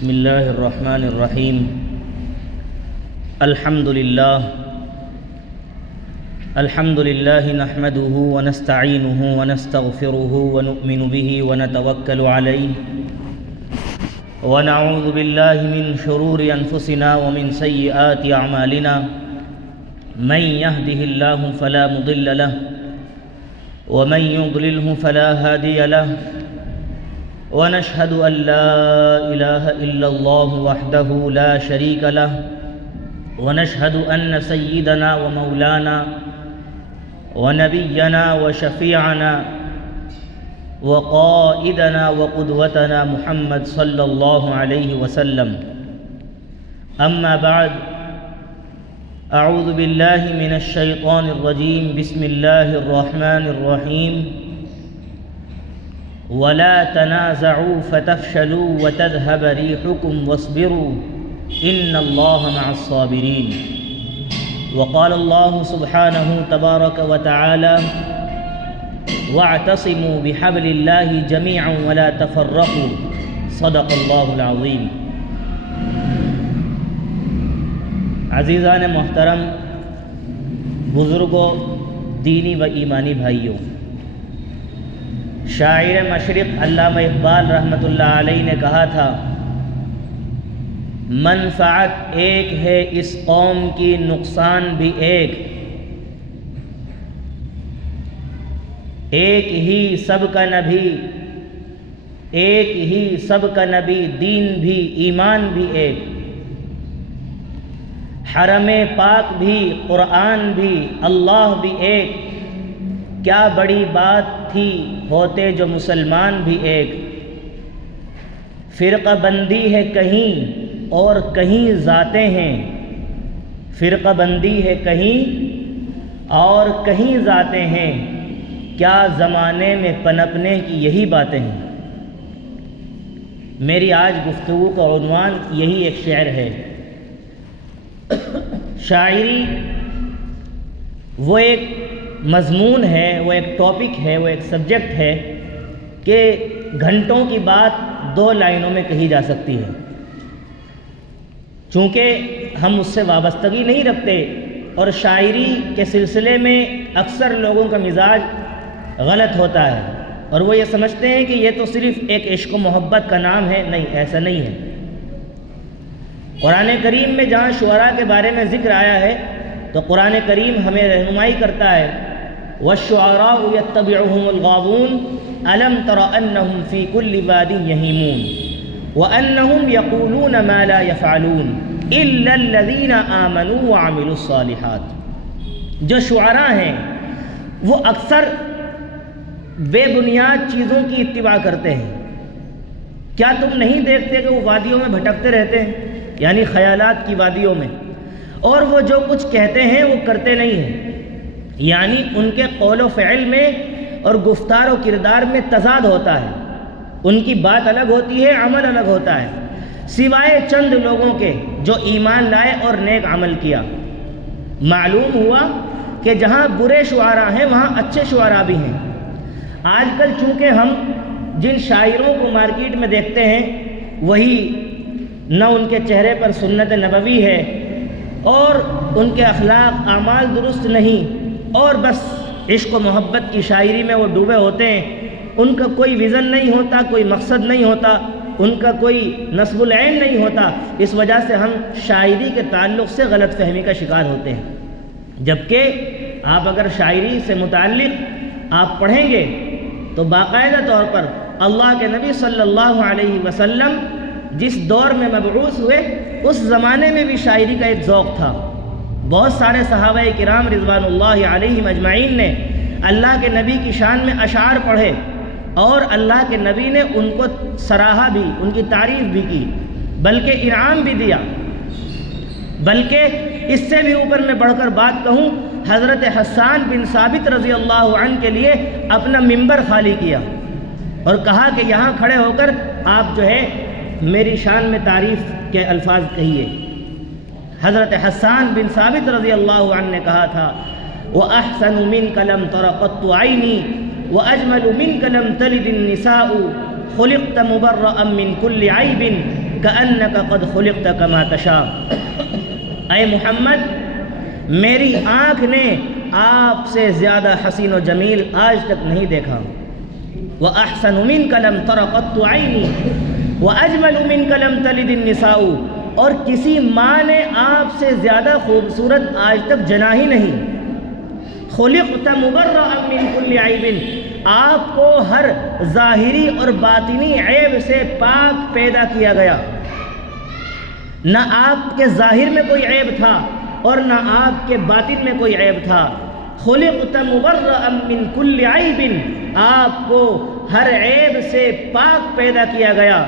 بسم اللہ الرحمن الرحیم الحمد للہ نحمده ونستعینه ونستغفره ونؤمن به ونتوکل علیہ ونعوذ باللہ من شرور انفسنا ومن سیئات اعمالنا من يهده الله فلا مضل له ومن يضلله فلا هادي له ونشهد أن لا إله إلا الله وحده لا شريك له ونشهد أن سيدنا ومولانا ونبينا وشفيعنا وقائدنا وقدوتنا محمد صلى الله عليه وسلم. أما بعد، أعوذ بالله من الشيطان الرجيم. بسم الله الرحمن الرحيم. ولا تنازعوا فتفشلوا وتذهب ريحكم واصبروا إن الله مع الصابرين. وقال الله سبحانه تبارك وتعالى واعتصموا بحبل الله جميعا ولا تفرقوا صدق الله العظيم. عزیزان محترم، بزرگوں، دینی و ایمانی بھائیوں، شاعر مشرق علامہ اقبال رحمۃ اللہ علیہ نے کہا تھا، منفعت ایک ہے اس قوم کی، نقصان بھی ایک ہی سب کا نبی، ایک ہی سب کا نبی، دین بھی ایمان بھی ایک، حرم پاک بھی قرآن بھی اللہ بھی ایک، کیا بڑی بات تھی ہوتے جو مسلمان بھی ایک، فرقہ بندی ہے کہیں اور کہیں ذاتیں ہیں، فرقہ بندی ہے کہیں اور کہیں ذاتیں ہیں، کیا زمانے میں پنپنے کی یہی باتیں ہیں. میری آج گفتگو کا عنوان یہی ایک شعر ہے. شاعری وہ ایک مضمون ہے، وہ ایک ٹاپک ہے، وہ ایک سبجیکٹ ہے کہ گھنٹوں کی بات 2 لائنوں میں کہی جا سکتی ہے. چونکہ ہم اس سے وابستگی نہیں رکھتے اور شاعری کے سلسلے میں اکثر لوگوں کا مزاج غلط ہوتا ہے اور وہ یہ سمجھتے ہیں کہ یہ تو صرف ایک عشق و محبت کا نام ہے. نہیں، ایسا نہیں ہے. قرآن کریم میں جہاں شعراء کے بارے میں ذکر آیا ہے تو قرآن کریم ہمیں رہنمائی کرتا ہے، وَالشُّعَرَاءُ يَتَّبِعُهُمُ الْغَاوُونَ أَلَمْ تَرَ أَنَّهُمْ فِي كُلِّ وَادٍ يَهِيمُونَ وَأَنَّهُمْ يَقُولُونَ مَا لَا يَفْعَلُونَ إِلَّا الَّذِينَ آمَنُوا وَعَمِلُوا الصَّالِحَاتِ. جو شعراء ہیں وہ اکثر بے بنیاد چیزوں کی اتباع کرتے ہیں. کیا تم نہیں دیکھتے کہ وہ وادیوں میں بھٹکتے رہتے ہیں، یعنی خیالات کی وادیوں میں، اور وہ جو کچھ کہتے ہیں وہ کرتے نہیں ہیں، یعنی ان کے قول و فعل میں اور گفتار و کردار میں تضاد ہوتا ہے. ان کی بات الگ ہوتی ہے، عمل الگ ہوتا ہے، سوائے چند لوگوں کے جو ایمان لائے اور نیک عمل کیا. معلوم ہوا کہ جہاں برے شعراء ہیں وہاں اچھے شعراء بھی ہیں. آج کل چونکہ ہم جن شاعروں کو مارکیٹ میں دیکھتے ہیں وہی نہ ان کے چہرے پر سنت نبوی ہے اور ان کے اخلاق اعمال درست نہیں، اور بس عشق و محبت کی شاعری میں وہ ڈوبے ہوتے ہیں. ان کا کوئی ویژن نہیں ہوتا، کوئی مقصد نہیں ہوتا، ان کا کوئی نصب العین نہیں ہوتا. اس وجہ سے ہم شاعری کے تعلق سے غلط فہمی کا شکار ہوتے ہیں. جبکہ آپ اگر شاعری سے متعلق آپ پڑھیں گے تو باقاعدہ طور پر اللہ کے نبی صلی اللہ علیہ وسلم جس دور میں مبعوث ہوئے اس زمانے میں بھی شاعری کا ایک ذوق تھا. بہت سارے صحابہ کرام رضوان اللہ علیہم اجمعین نے اللہ کے نبی کی شان میں اشعار پڑھے اور اللہ کے نبی نے ان کو سراہا بھی، ان کی تعریف بھی کی، بلکہ انعام بھی دیا. بلکہ اس سے بھی اوپر میں بڑھ کر بات کہوں، حضرت حسان بن ثابت رضی اللہ عنہ کے لیے اپنا منبر خالی کیا اور کہا کہ یہاں کھڑے ہو کر آپ جو ہے میری شان میں تعریف کے الفاظ کہیے. حضرت حسان بن ثابت رضی اللہ عنہ نے کہا تھا، وَأَحْسَنُ مِنْكَ لَمْ تَرَ قَطُّ عَيْنِي وَأَجْمَلُ مِنْكَ لَمْ تَلِدِ النِّسَاءُ خُلِقْتَ مُبَرَّأً مِنْ كُلِّ عَيْبٍ کأنک قد خلقت کما تشاء، اے محمد میری آنکھ نے آپ سے زیادہ حسین و جمیل آج تک نہیں دیکھا، وَأَحْسَنُ مِنْكَ لَمْ تَرَ قَطُّ عَيْنِي وَأَجْمَلُ مِنْكَ لَمْ تَلِدِ النِّسَاءُ، اور کسی ماں نے آپ سے زیادہ خوبصورت آج تک جنا ہی نہیں، خُلِقْتَ مُبَرَّأً مِنْ كُلِّ عَيْبٍ، آپ کو ہر ظاہری اور باطنی عیب سے پاک پیدا کیا گیا، نہ آپ کے ظاہر میں کوئی عیب تھا اور نہ آپ کے باطن میں کوئی عیب تھا، خُلِقْتَ مُبَرَّأً مِنْ كُلِّ عَيْبٍ، آپ کو ہر عیب سے پاک پیدا کیا گیا،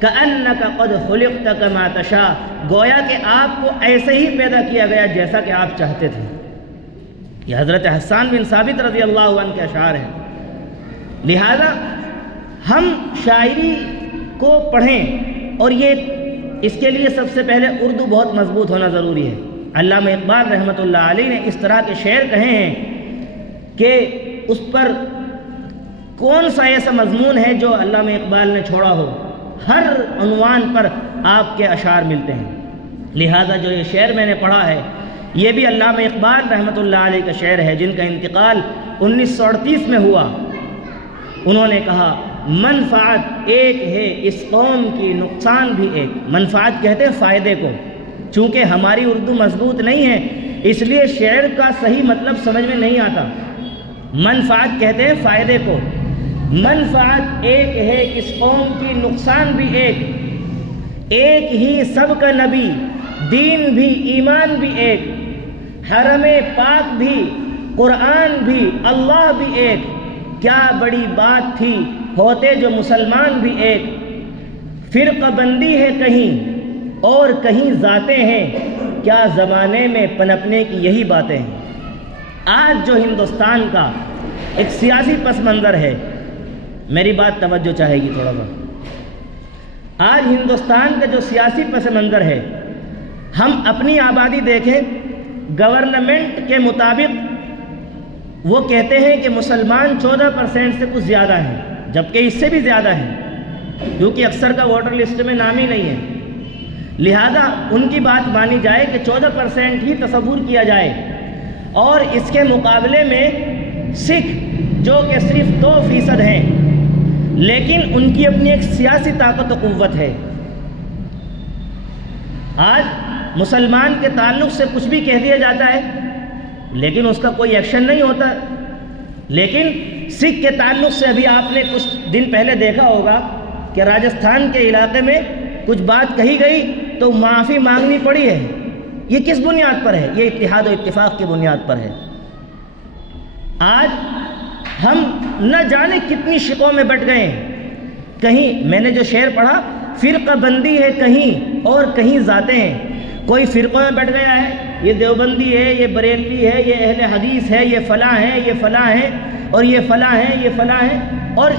کأنک قد خلقت کما تشاء، گویا کہ آپ کو ایسے ہی پیدا کیا گیا جیسا کہ آپ چاہتے تھے۔ یہ حضرت حسان بن ثابت رضی اللہ عنہ کے اشعار ہیں۔ لہذا ہم شاعری کو پڑھیں، اور یہ اس کے لیے سب سے پہلے اردو بہت مضبوط ہونا ضروری ہے۔ علامہ اقبال رحمۃ اللہ علیہ نے اس طرح کے شعر کہے ہیں کہ اس پر کون سا ایسا مضمون ہے جو علامہ اقبال نے چھوڑا ہو، ہر عنوان پر آپ کے اشعار ملتے ہیں۔ لہذا جو یہ شعر میں نے پڑھا ہے یہ بھی علامہ اقبال رحمۃ اللہ علیہ کا شعر ہے، جن کا انتقال 1938 میں ہوا۔ انہوں نے کہا منفعت ایک ہے اس قوم کی، نقصان بھی ایک۔ منفعت کہتے ہیں فائدے کو، چونکہ ہماری اردو مضبوط نہیں ہے اس لیے شعر کا صحیح مطلب سمجھ میں نہیں آتا۔ منفعت کہتے ہیں فائدے کو، منفعت ایک ہے اس قوم کی، نقصان بھی ایک، ایک ہی سب کا نبی، دین بھی ایمان بھی ایک، حرم پاک بھی قرآن بھی اللہ بھی ایک، کیا بڑی بات تھی ہوتے جو مسلمان بھی ایک، فرقہ بندی ہے کہیں اور کہیں ذاتیں ہیں، کیا زمانے میں پنپنے کی یہی باتیں ہیں۔ آج جو ہندوستان کا ایک سیاسی پس منظر ہے، میری بات توجہ چاہے گی تھوڑا سا، آج ہندوستان کا جو سیاسی پس منظر ہے، ہم اپنی آبادی دیکھیں، گورنمنٹ کے مطابق وہ کہتے ہیں کہ مسلمان 14% سے کچھ زیادہ ہیں، جبکہ اس سے بھی زیادہ ہیں، کیونکہ اکثر کا ووٹر لسٹ میں نام ہی نہیں ہے۔ لہذا ان کی بات مانی جائے کہ 14% ہی تصور کیا جائے، اور اس کے مقابلے میں سکھ جو کہ صرف 2% ہیں، لیکن ان کی اپنی ایک سیاسی طاقت و قوت ہے۔ آج مسلمان کے تعلق سے کچھ بھی کہہ دیا جاتا ہے لیکن اس کا کوئی ایکشن نہیں ہوتا، لیکن سکھ کے تعلق سے ابھی آپ نے کچھ دن پہلے دیکھا ہوگا کہ راجستھان کے علاقے میں کچھ بات کہی گئی تو معافی مانگنی پڑی ہے۔ یہ کس بنیاد پر ہے؟ یہ اتحاد و اتفاق کی بنیاد پر ہے۔ آج ہم نہ جانے کتنی شقوں میں بٹ گئے ہیں، کہیں میں نے جو شعر پڑھا، فرقہ بندی ہے کہیں اور کہیں ذاتیں ہیں، کوئی فرقوں میں بٹ گیا ہے، یہ دیوبندی ہے، یہ بریلوی ہے، یہ اہل حدیث ہے، یہ فلاں ہے، یہ فلاں ہے، اور یہ فلاں ہے، یہ فلاں ہے، اور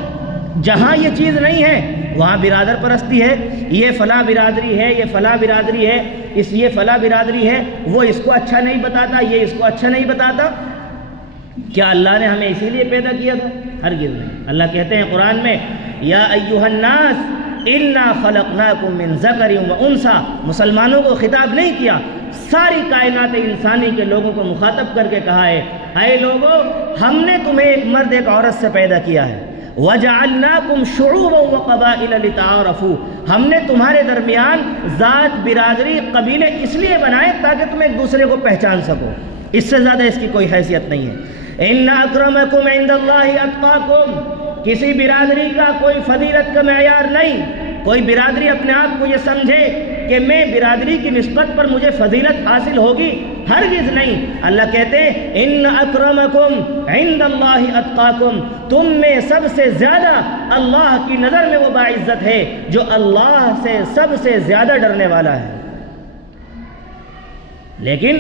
جہاں یہ چیز نہیں ہے وہاں برادر پرستی ہے، یہ فلاں برادری ہے، یہ فلاں برادری ہے، یہ فلاں برادری ہے، وہ اس کو اچھا نہیں بتاتا، یہ اس کو اچھا نہیں بتاتا۔ کیا اللہ نے ہمیں اسی لیے پیدا کیا تھا؟ ہرگز نہیں۔ اللہ کہتے ہیں قرآن میں، یا ایھا الناس انا خلقناکم من ذکر و انثی، مسلمانوں کو خطاب نہیں کیا، ساری کائنات انسانی کے لوگوں کو مخاطب کر کے کہا ہے، اے لوگو ہم نے تمہیں ایک مرد ایک عورت سے پیدا کیا ہے، وجعلناکم شعوبا وقبائل لتعارفوا، ہم نے تمہارے درمیان ذات، برادری، قبیلے اس لیے بنائے تاکہ تم ایک دوسرے کو پہچان سکو، اس سے زیادہ اس کی کوئی حیثیت نہیں ہے۔ ان اکرمکم عند اللہ اتقاکم، کسی برادری کا کوئی فضیلت کا معیار نہیں، کوئی برادری اپنے آپ کو یہ سمجھے کہ میں برادری کی نسبت پر مجھے فضیلت حاصل ہوگی، ہرگز نہیں۔ اللہ کہتے ہیں ان اکرمکم عند اللہ اتقاکم، تم میں سب سے زیادہ اللہ کی نظر میں وہ باعزت ہے جو اللہ سے سب سے زیادہ ڈرنے والا ہے۔ لیکن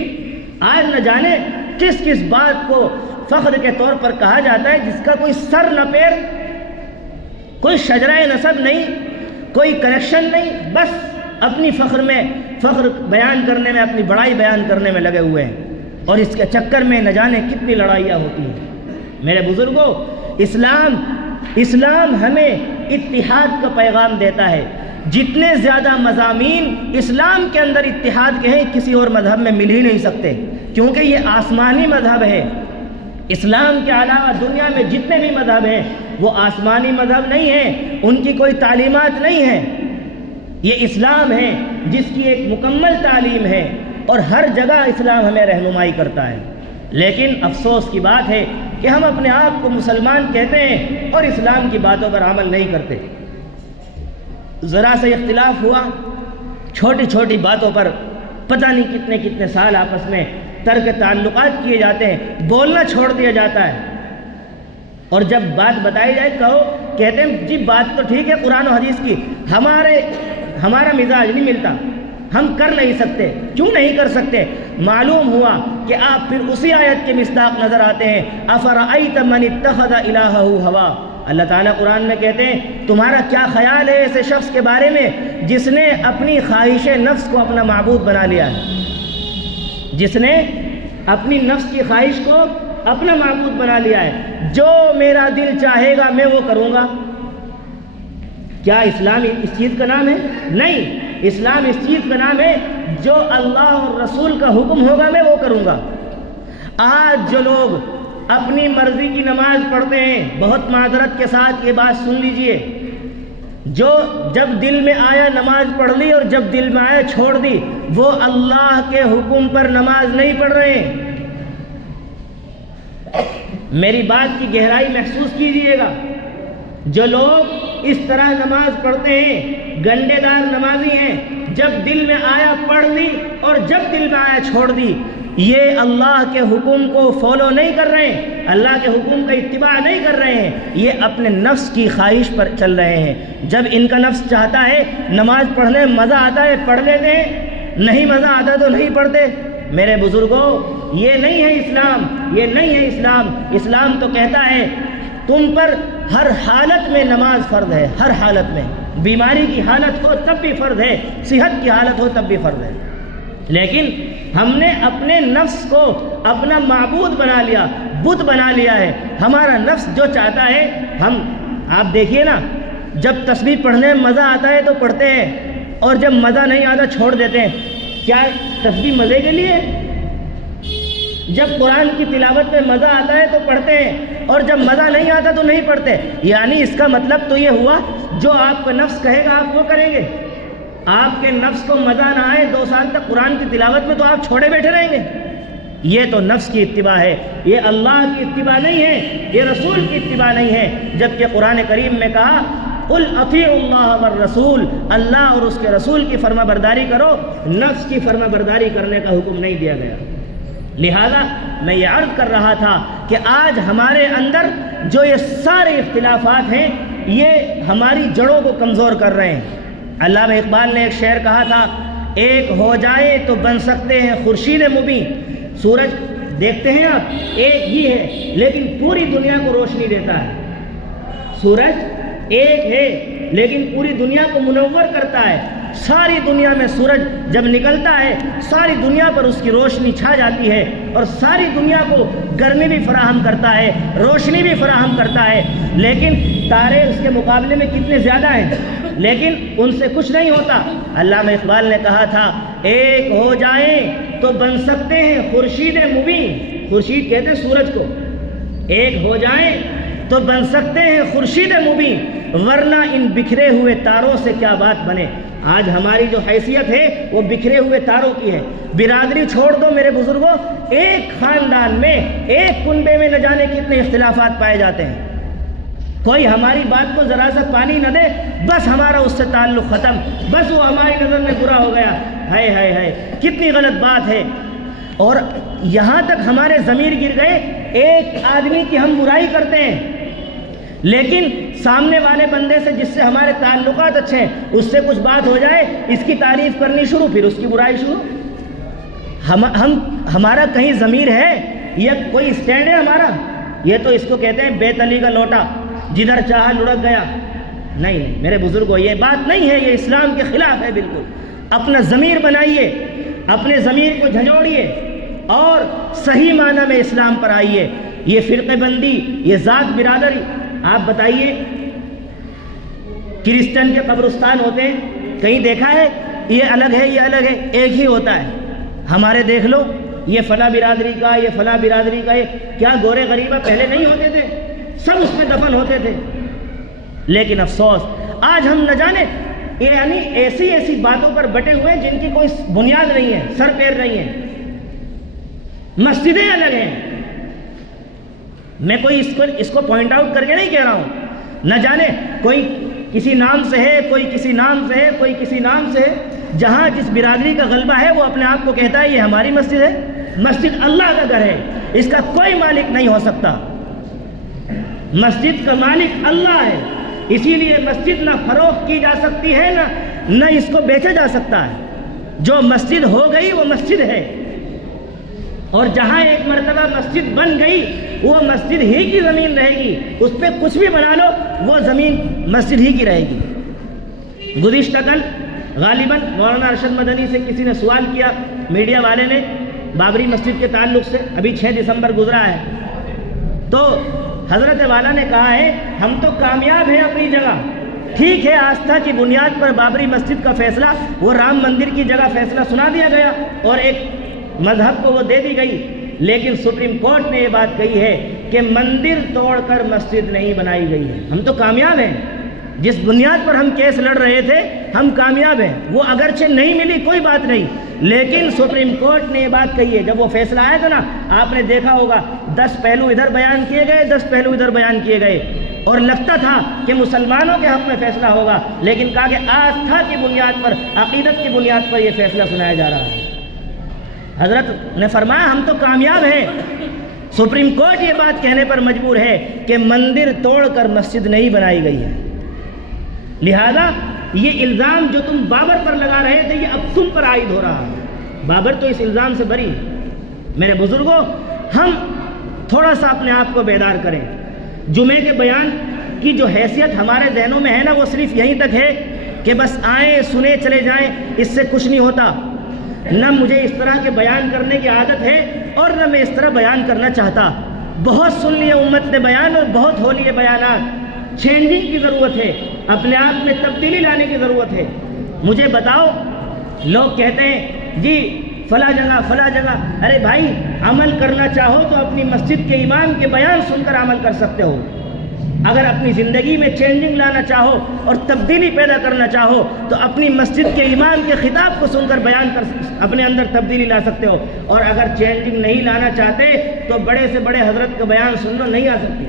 آج نہ جانے کس کس بات کو فخر کے طور پر کہا جاتا ہے جس کا کوئی سر نہ پیر، کوئی شجرہ نسب نہیں، کوئی کنیکشن نہیں، بس اپنی فخر بیان کرنے میں، اپنی بڑائی بیان کرنے میں لگے ہوئے ہیں، اور اس کے چکر میں نہ جانے کتنی لڑائیاں ہوتی ہیں۔ میرے بزرگوں، اسلام ہمیں اتحاد کا پیغام دیتا ہے۔ جتنے زیادہ مضامین اسلام کے اندر اتحاد کے ہیں کسی اور مذہب میں مل ہی نہیں سکتے، کیونکہ یہ آسمانی مذہب ہے۔ اسلام کے علاوہ دنیا میں جتنے بھی مذہب ہیں وہ آسمانی مذہب نہیں ہیں، ان کی کوئی تعلیمات نہیں ہیں۔ یہ اسلام ہے جس کی ایک مکمل تعلیم ہے اور ہر جگہ اسلام ہمیں رہنمائی کرتا ہے۔ لیکن افسوس کی بات ہے کہ ہم اپنے آپ کو مسلمان کہتے ہیں اور اسلام کی باتوں پر عمل نہیں کرتے۔ ذرا سے اختلاف ہوا، چھوٹی چھوٹی باتوں پر پتہ نہیں کتنے کتنے سال آپس میں ترک تعلقات کیے جاتے ہیں، بولنا چھوڑ دیا جاتا ہے، اور جب بات بتائی جائے کہتے ہیں جی بات تو ٹھیک ہے قرآن و حدیث کی، ہمارا مزاج نہیں ملتا، ہم کر نہیں سکتے۔ کیوں نہیں کر سکتے؟ معلوم ہوا کہ آپ پھر اسی آیت کے مصداق نظر آتے ہیں، افرأیت من اتخذ الہہ ہوا۔ اللہ تعالیٰ قرآن میں کہتے ہیں تمہارا کیا خیال ہے ایسے شخص کے بارے میں جس نے اپنی خواہش نفس کو اپنا معبود بنا لیا ہے، جس نے اپنی نفس کی خواہش کو اپنا معبود بنا لیا ہے، جو میرا دل چاہے گا میں وہ کروں گا۔ کیا اسلام اس چیز کا نام ہے؟ نہیں، اسلام اس چیز کا نام ہے جو اللہ اور رسول کا حکم ہوگا میں وہ کروں گا۔ آج جو لوگ اپنی مرضی کی نماز پڑھتے ہیں، بہت معذرت کے ساتھ یہ بات سن لیجئے، جو جب دل میں آیا نماز پڑھ لی اور جب دل میں آیا چھوڑ دی، وہ اللہ کے حکم پر نماز نہیں پڑھ رہے ہیں۔ میری بات کی گہرائی محسوس کیجئے گا۔ جو لوگ اس طرح نماز پڑھتے ہیں، گنڈے دار نمازی ہیں، جب دل میں آیا پڑھ لی اور جب دل میں آیا چھوڑ دی، یہ اللہ کے حکم کو فالو نہیں کر رہے ہیں، اللہ کے حکم کا اتباع نہیں کر رہے ہیں، یہ اپنے نفس کی خواہش پر چل رہے ہیں۔ جب ان کا نفس چاہتا ہے نماز پڑھنے میں مزہ آتا ہے پڑھ لیتے ہیں، نہیں مزہ آتا تو نہیں پڑھتے۔ میرے بزرگوں، یہ نہیں ہے اسلام، یہ نہیں ہے اسلام۔ اسلام تو کہتا ہے تم پر ہر حالت میں نماز فرض ہے، ہر حالت میں، بیماری کی حالت ہو تب بھی فرض ہے، صحت کی حالت ہو تب بھی فرض ہے۔ لیکن ہم نے اپنے نفس کو اپنا معبود بنا لیا، بت بنا لیا ہے۔ ہمارا نفس جو چاہتا ہے آپ دیکھیے نا، جب تسبیح پڑھنے میں مزہ آتا ہے تو پڑھتے ہیں اور جب مزہ نہیں آتا چھوڑ دیتے ہیں۔ کیا تسبیح مزے کے لیے؟ جب قرآن کی تلاوت میں مزہ آتا ہے تو پڑھتے ہیں اور جب مزہ نہیں آتا تو نہیں پڑھتے۔ یعنی اس کا مطلب تو یہ ہوا جو آپ کا نفس کہے گا آپ وہ کریں گے۔ آپ کے نفس کو مزہ نہ آئے 2 سال تک قرآن کی تلاوت میں تو آپ چھوڑے بیٹھے رہیں گے۔ یہ تو نفس کی اتباع ہے، یہ اللہ کی اتباع نہیں ہے، یہ رسول کی اتباع نہیں ہے۔ جبکہ قرآن کریم میں کہا قل اطیعوا اللہ والرسول، اللہ اور اس کے رسول کی فرما برداری کرو، نفس کی فرما برداری کرنے کا حکم نہیں دیا گیا۔ لہذا میں یہ عرض کر رہا تھا کہ آج ہمارے اندر جو یہ سارے اختلافات ہیں یہ ہماری جڑوں کو کمزور کر رہے ہیں۔ علامہ اقبال نے ایک شعر کہا تھا، ایک ہو جائے تو بن سکتے ہیں خورشید مبین۔ سورج دیکھتے ہیں آپ ایک ہی ہے لیکن پوری دنیا کو روشنی دیتا ہے۔ سورج ایک ہے لیکن پوری دنیا کو منور کرتا ہے۔ ساری دنیا میں سورج جب نکلتا ہے ساری دنیا پر اس کی روشنی چھا جاتی ہے اور ساری دنیا کو گرمی بھی فراہم کرتا ہے، روشنی بھی فراہم کرتا ہے۔ لیکن تارے اس کے مقابلے میں کتنے زیادہ ہیں، لیکن ان سے کچھ نہیں ہوتا۔ علامہ اقبال نے کہا تھا ایک ہو جائیں تو بن سکتے ہیں خورشید مبین۔ خورشید کہتے ہیں سورج کو، ایک ہو جائیں تو بن سکتے ہیں خورشید مبین، ورنہ ان بکھرے ہوئے تاروں سے کیا بات بنے۔ آج ہماری جو حیثیت ہے وہ بکھرے ہوئے تاروں کی ہے۔ برادری چھوڑ دو میرے بزرگوں، ایک خاندان میں ایک کنبے میں نہ جانے کتنے اختلافات پائے جاتے ہیں۔ کوئی ہماری بات کو ذرا سا پانی نہ دے بس ہمارا اس سے تعلق ختم، بس وہ ہماری نظر میں برا ہو گیا۔ ہائے ہائے ہائے، کتنی غلط بات ہے۔ اور یہاں تک ہمارے ضمیر گر گئے، ایک آدمی کی ہم برائی کرتے ہیں لیکن سامنے والے بندے سے جس سے ہمارے تعلقات اچھے ہیں اس سے کچھ بات ہو جائے، اس کی تعریف کرنی شروع، پھر اس کی برائی شروع۔ ہمارا کہیں ضمیر ہے یا کوئی اسٹینڈ ہے ہمارا؟ یہ تو اس کو کہتے ہیں بے تلی کا لوٹا، جدھر چاہا لڑک گیا۔ نہیں نہیں میرے بزرگوں، یہ بات نہیں ہے، یہ اسلام کے خلاف ہے بالکل۔ اپنا ضمیر بنائیے، اپنے ضمیر کو جھنجھوڑیے اور صحیح معنی میں اسلام پر آئیے۔ یہ فرقے بندی، یہ ذات برادری، آپ بتائیے کرسچن کے قبرستان ہوتے ہیں، کہیں دیکھا ہے یہ الگ ہے یہ الگ ہے؟ ایک ہی ہوتا ہے. ہمارے دیکھ لو یہ فلاں برادری کا یہ فلاں برادری کا. کیا گورے غریبہ پہلے نہیں ہوتے تھے؟ سب اس میں دفن ہوتے تھے. لیکن افسوس آج ہم نہ جانے یعنی ایسی باتوں پر بٹے ہوئے ہیں جن کی کوئی بنیاد نہیں ہے، سر پیر نہیں ہے. مسجدیں الگ ہیں. میں کوئی اس کو پوائنٹ آؤٹ کر کے نہیں کہہ رہا ہوں. نہ جانے کوئی کسی نام سے ہے، کوئی کسی نام سے ہے، کوئی کسی نام سے ہے. جہاں جس برادری کا غلبہ ہے وہ اپنے آپ کو کہتا ہے یہ ہماری مسجد ہے. مسجد اللہ کا گھر ہے، اس کا کوئی مالک نہیں ہو سکتا. مسجد کا مالک اللہ ہے. اسی لیے مسجد نہ فروخت کی جا سکتی ہے نہ اس کو بیچا جا سکتا ہے. جو مسجد ہو گئی وہ مسجد ہے، اور جہاں ایک مرتبہ مسجد بن گئی وہ مسجد ہی کی زمین رہے گی. اس پہ کچھ بھی بنا لو وہ زمین مسجد ہی کی رہے گی. گزشتہ کل غالباً مولانا ارشد مدنی سے کسی نے سوال کیا، میڈیا والے نے، بابری مسجد کے تعلق سے. ابھی 6 دسمبر گزرا ہے تو حضرت والا نے کہا ہے ہم تو کامیاب ہیں اپنی جگہ. ٹھیک ہے، آستھا کی بنیاد پر بابری مسجد کا فیصلہ وہ رام مندر کی جگہ فیصلہ سنا دیا گیا اور ایک مذہب کو وہ دے دی گئی. لیکن سپریم کورٹ نے یہ بات کہی ہے کہ مندر توڑ کر مسجد نہیں بنائی گئی ہے. ہم تو کامیاب ہیں. جس بنیاد پر ہم کیس لڑ رہے تھے ہم کامیاب ہیں. وہ اگرچہ نہیں ملی کوئی بات نہیں، لیکن سپریم کورٹ نے یہ بات کہی ہے. جب وہ فیصلہ آیا تھا نا، آپ نے دیکھا ہوگا 10 پہلو ادھر بیان کیے گئے، 10 پہلو ادھر بیان کیے گئے، اور لگتا تھا کہ مسلمانوں کے حق میں فیصلہ ہوگا، لیکن کہا کہ آستھا کی بنیاد پر، عقیدت کی بنیاد پر یہ فیصلہ سنایا جا رہا ہے. حضرت نے فرمایا ہم تو کامیاب ہیں. سپریم کورٹ یہ بات کہنے پر مجبور ہے کہ مندر توڑ کر مسجد نہیں بنائی گئی ہے. لہذا یہ الزام جو تم بابر پر لگا رہے تھے یہ اب تم پر عائد ہو رہا ہے. بابر تو اس الزام سے بری. میرے بزرگوں، ہم تھوڑا سا اپنے آپ کو بیدار کریں. جمعے کے بیان کی جو حیثیت ہمارے ذہنوں میں ہے نا، وہ صرف یہیں تک ہے کہ بس آئیں سنے چلے جائیں، اس سے کچھ نہیں ہوتا. نہ مجھے اس طرح کے بیان کرنے کی عادت ہے اور نہ میں اس طرح بیان کرنا چاہتا. بہت سن لیے امت نے بیان اور بہت ہو لیے بیانات. چینجنگ کی ضرورت ہے، اپنے آپ میں تبدیلی لانے کی ضرورت ہے. مجھے بتاؤ، لوگ کہتے ہیں جی فلاں جگہ. ارے بھائی، عمل کرنا چاہو تو اپنی مسجد کے امام کے بیان سن کر عمل کر سکتے ہو. اگر اپنی زندگی میں چینجنگ لانا چاہو اور تبدیلی پیدا کرنا چاہو تو اپنی مسجد کے امام کے خطاب کو سن کر بیان کر اپنے اندر تبدیلی لا سکتے ہو. اور اگر چینجنگ نہیں لانا چاہتے تو بڑے سے بڑے حضرت کا بیان سن لو، نہیں آ سکتی.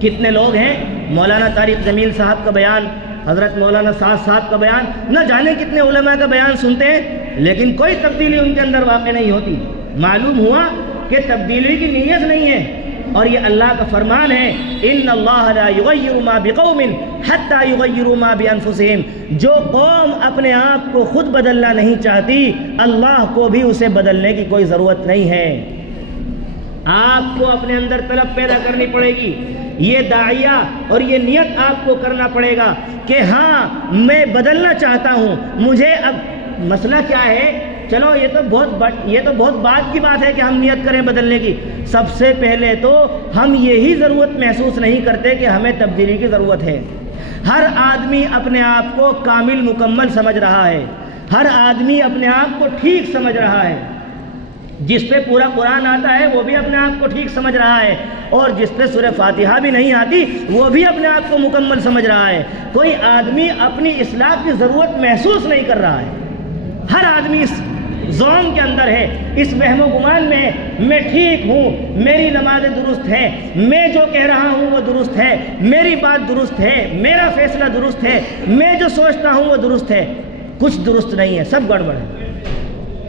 کتنے لوگ ہیں مولانا طارق جمیل صاحب کا بیان، حضرت مولانا سعد صاحب کا بیان، نہ جانے کتنے علماء کا بیان سنتے ہیں، لیکن کوئی تبدیلی ان کے اندر واقع نہیں ہوتی. معلوم ہوا کہ تبدیلی کی نیت نہیں ہے. اور یہ اللہ کا فرمان ہے، ان اللہ لا یغیر ما بقوم حتی یغیروا ما بانفسہم. جو قوم اپنے آپ کو خود بدلنا نہیں چاہتی، اللہ کو بھی اسے بدلنے کی کوئی ضرورت نہیں ہے. آپ کو اپنے اندر طلب پیدا کرنی پڑے گی. یہ داعیہ اور یہ نیت آپ کو کرنا پڑے گا کہ ہاں میں بدلنا چاہتا ہوں. مجھے اب مسئلہ کیا ہے؟ چلو یہ تو بہت بات کی بات ہے کہ ہم نیت کریں بدلنے کی. سب سے پہلے تو ہم یہی ضرورت محسوس نہیں کرتے کہ ہمیں تبدیلی کی ضرورت ہے. ہر آدمی اپنے آپ کو کامل مکمل سمجھ رہا ہے. ہر آدمی اپنے آپ کو ٹھیک سمجھ رہا ہے. جس پہ پورا قرآن آتا ہے وہ بھی اپنے آپ کو ٹھیک سمجھ رہا ہے، اور جس پہ سورہ فاتحہ بھی نہیں آتی وہ بھی اپنے آپ کو مکمل سمجھ رہا ہے. کوئی آدمی اپنی اصلاح کی ضرورت محسوس نہیں کر رہا ہے. ہر آدمی اس ظلم کے اندر ہے، اس وہم و گمان میں ہے. میں ٹھیک ہوں، میری نمازیں درست ہے، میں جو کہہ رہا ہوں وہ درست ہے، میری بات درست ہے، میرا فیصلہ درست ہے، میں جو سوچتا ہوں وہ درست ہے. کچھ درست نہیں ہے، سب گڑبڑ ہے.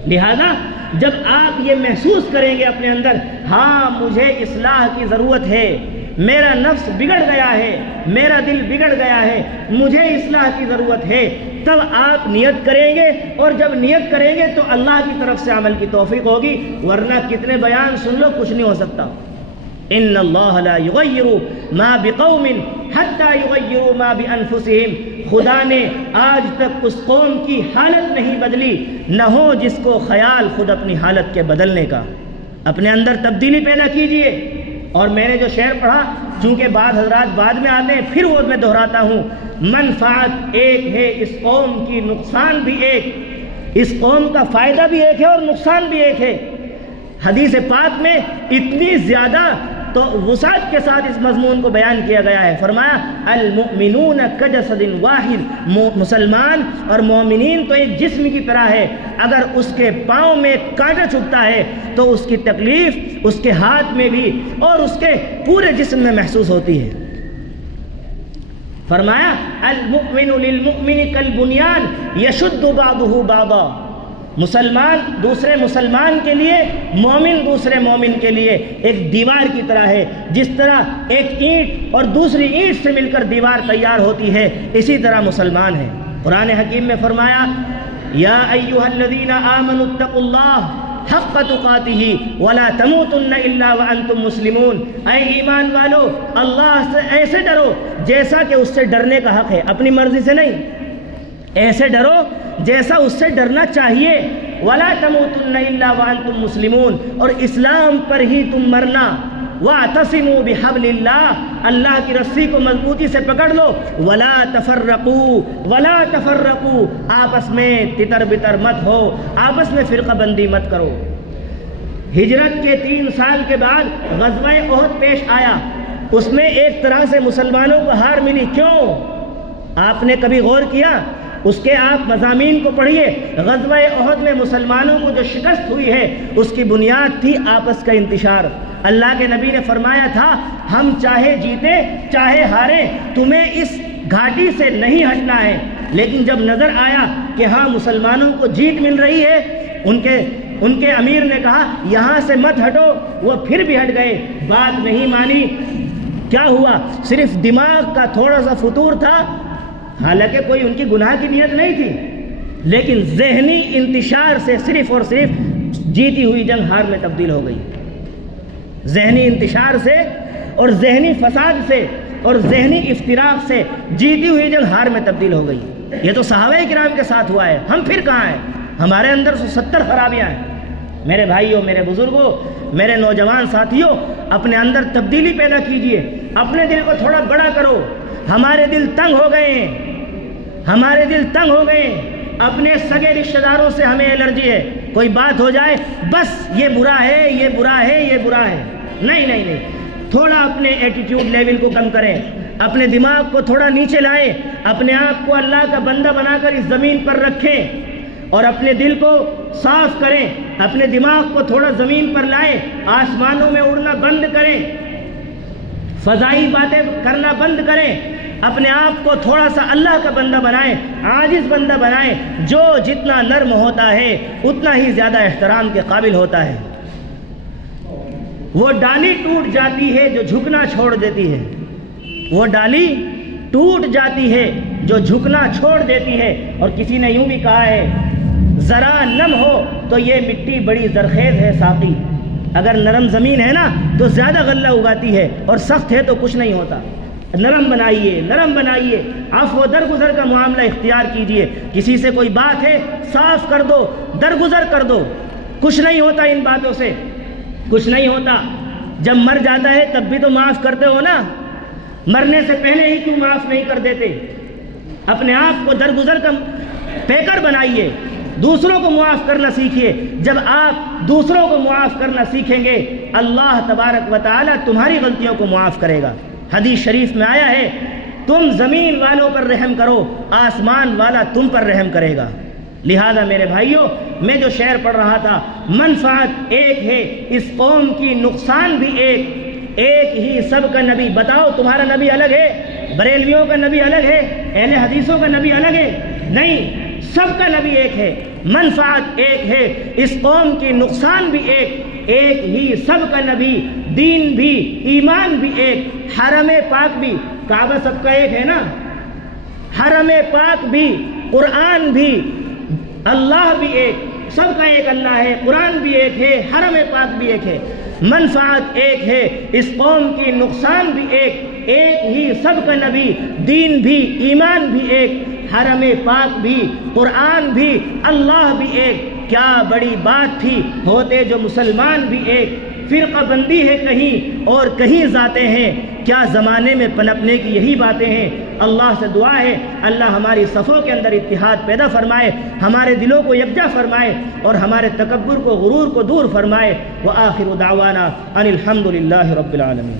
لہذا جب آپ یہ محسوس کریں گے اپنے اندر، ہاں مجھے اصلاح کی ضرورت ہے، میرا نفس بگڑ گیا ہے، میرا دل بگڑ گیا ہے، مجھے اصلاح کی ضرورت ہے، تب آپ نیت کریں گے. اور جب نیت کریں گے تو اللہ کی طرف سے عمل کی توفیق ہوگی. ورنہ کتنے بیان سن لو، کچھ نہیں ہو سکتا. ان اللہ لا یغیر ما بقوم حتی یغیروا ما بانفسہم. خدا نے آج تک اس قوم کی حالت نہیں بدلی، نہ ہو جس کو خیال خود اپنی حالت کے بدلنے کا. اپنے اندر تبدیلی پیدا کیجئے. اور میں نے جو شعر پڑھا چونکہ بعض حضرات بعد میں آتے ہیں پھر وہ میں دہراتا ہوں، منفعت ایک ہے اس قوم کی، نقصان بھی ایک، اس قوم کا فائدہ بھی ایک ہے اور نقصان بھی ایک ہے۔ حدیث پاک میں اتنی زیادہ تو وسعت کے ساتھ اس مضمون کو بیان کیا گیا ہے، فرمایا المؤمنون کجسد واحد، مسلمان اور مومنین تو ایک جسم کی طرح ہے، اگر اس کے پاؤں میں کانٹا چبھتا ہے تو اس کی تکلیف اس کے ہاتھ میں بھی اور اس کے پورے جسم میں محسوس ہوتی ہے۔ فرمایا المؤمن للمؤمن کالبنیان یشد بعضہ بعضا، مسلمان دوسرے مسلمان کے لیے، مومن دوسرے مومن کے لیے ایک دیوار کی طرح ہے، جس طرح ایک اینٹ اور دوسری اینٹ سے مل کر دیوار تیار ہوتی ہے، اسی طرح مسلمان ہے۔ قرآن حکیم میں فرمایا یا ایھا الذین آمنوا اتقوا اللہ حق تقاتہ ولا تموتن الا وانتم مسلمون، اے ایمان والو اللہ سے ایسے ڈرو جیسا کہ اس سے ڈرنے کا حق ہے، اپنی مرضی سے نہیں، ایسے ڈرو جیسا اس سے ڈرنا چاہیے، ولا تموتن الا وانتم مسلمون، اور اسلام پر ہی تم مرنا، واعتصموا بحبل اللہ، اللہ کی رسی کو مضبوطی سے پکڑ لو، ولا تفرقوا، آپس میں تتر بتر مت ہو، آپس میں فرقہ بندی مت کرو۔ ہجرت کے 3 سال کے بعد غزوہ احد پیش آیا، اس میں ایک طرح سے مسلمانوں کو ہار ملی، کیوں؟ آپ نے کبھی غور کیا؟ اس کے آپ مضامین کو پڑھیے، غزوہ احد میں مسلمانوں کو جو شکست ہوئی ہے اس کی بنیاد تھی آپس کا انتشار۔ اللہ کے نبی نے فرمایا تھا ہم چاہے جیتے چاہے ہاریں تمہیں اس گھاٹی سے نہیں ہٹنا ہے، لیکن جب نظر آیا کہ ہاں مسلمانوں کو جیت مل رہی ہے، ان کے امیر نے کہا یہاں سے مت ہٹو، وہ پھر بھی ہٹ گئے، بات نہیں مانی۔ کیا ہوا؟ صرف دماغ کا تھوڑا سا فتور تھا، حالانکہ کوئی ان کی گناہ کی نیت نہیں تھی، لیکن ذہنی انتشار سے صرف اور صرف جیتی ہوئی جنگ ہار میں تبدیل ہو گئی۔ ذہنی انتشار سے اور ذہنی فساد سے اور ذہنی افتراق سے جیتی ہوئی جنگ ہار میں تبدیل ہو گئی۔ یہ تو صحابہ کرام کے ساتھ ہوا ہے، ہم پھر کہاں ہیں؟ ہمارے اندر 70 خرابیاں ہیں۔ میرے بھائیوں، میرے بزرگوں، میرے نوجوان ساتھیوں، اپنے اندر تبدیلی پیدا کیجئے، اپنے دل کو تھوڑا بڑا کرو۔ ہمارے دل تنگ ہو گئے ہیں، ہمارے دل تنگ ہو گئے ہیں، اپنے سگے رشتہ داروں سے ہمیں الرجی ہے، کوئی بات ہو جائے بس یہ برا ہے، یہ برا ہے، یہ برا ہے۔ نہیں، تھوڑا اپنے ایٹیٹیوڈ لیول کو کم کریں، اپنے دماغ کو تھوڑا نیچے لائیں، اپنے آپ کو اللہ کا بندہ بنا کر اس زمین پر رکھیں اور اپنے دل کو صاف کریں، اپنے دماغ کو تھوڑا زمین پر لائیں، آسمانوں میں اڑنا بند کریں، فضائی باتیں کرنا بند کریں، اپنے آپ کو تھوڑا سا اللہ کا بندہ بنائیں، عاجز بندہ بنائیں، جو جتنا نرم ہوتا ہے اتنا ہی زیادہ احترام کے قابل ہوتا ہے۔ وہ ڈالی ٹوٹ جاتی ہے جو جھکنا چھوڑ دیتی ہے، وہ ڈالی ٹوٹ جاتی ہے جو جھکنا چھوڑ دیتی ہے۔ اور کسی نے یوں بھی کہا ہے ذرا نم ہو تو یہ مٹی بڑی زرخیز ہے ساقی، اگر نرم زمین ہے نا تو زیادہ غلہ اگاتی ہے اور سخت ہے تو کچھ نہیں ہوتا۔ نرم بنائیے، عفو درگزر کا معاملہ اختیار کیجئے، کسی سے کوئی بات ہے صاف کر دو، درگزر کر دو، کچھ نہیں ہوتا ان باتوں سے، کچھ نہیں ہوتا۔ جب مر جاتا ہے تب بھی تو معاف کرتے ہو نا، مرنے سے پہلے ہی کیوں معاف نہیں کر دیتے؟ اپنے آپ کو درگزر کا پیکر بنائیے، دوسروں کو معاف کرنا سیکھیے۔ جب آپ دوسروں کو معاف کرنا سیکھیں گے اللہ تبارک و تعالی تمہاری غلطیوں کو معاف کرے گا۔ حدیث شریف میں آیا ہے تم زمین والوں پر رحم کرو، آسمان والا تم پر رحم کرے گا۔ لہذا میرے بھائیوں، میں جو شعر پڑھ رہا تھا، منفعت ایک ہے اس قوم کی، نقصان بھی ایک ہی سب کا نبی۔ بتاؤ تمہارا نبی الگ ہے؟ بریلویوں کا نبی الگ ہے؟ اہل حدیثوں کا نبی الگ ہے؟ نہیں، سب کا نبی ایک ہے، منفعت ایک ہے اس قوم کی، نقصان بھی ایک ہی سب کا نبی، دین بھی، ایمان بھی ایک، حرم پاک بھی، کعبہ سب کا ایک ہے نا، حرم پاک بھی، قرآن بھی، اللہ بھی ایک، سب کا ایک اللہ ہے، قرآن بھی ایک ہے، حرم پاک بھی ایک ہے، منفعت ایک ہے اس قوم کی، نقصان بھی ایک ہی سب کا نبی، دین بھی، ایمان بھی ایک، حرم پاک بھی، قرآن بھی، اللہ بھی ایک۔ کیا بڑی بات تھی ہوتے جو مسلمان بھی ایک، فرقہ بندی ہے کہیں اور کہیں ذاتیں ہیں، کیا زمانے میں پنپنے کی یہی باتیں ہیں۔ اللہ سے دعا ہے اللہ ہماری صفوں کے اندر اتحاد پیدا فرمائے، ہمارے دلوں کو یکجا فرمائے اور ہمارے تکبر کو، غرور کو دور فرمائے۔ وآخر دعوانا ان الحمد للہ رب العالمین۔